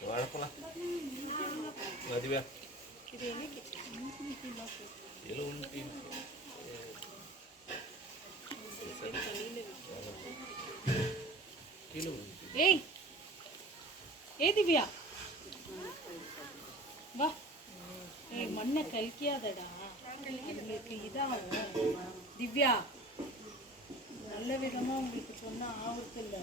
வாழைப்பழம் மதியா ஏய் ஏ திவ்யா வா. ஏய் மண்ணை கழிக்காதடா, உங்களுக்கு இதாகும். திவ்யா நல்ல விதமா உங்களுக்கு சொன்னா ஆபத்து இல்லை.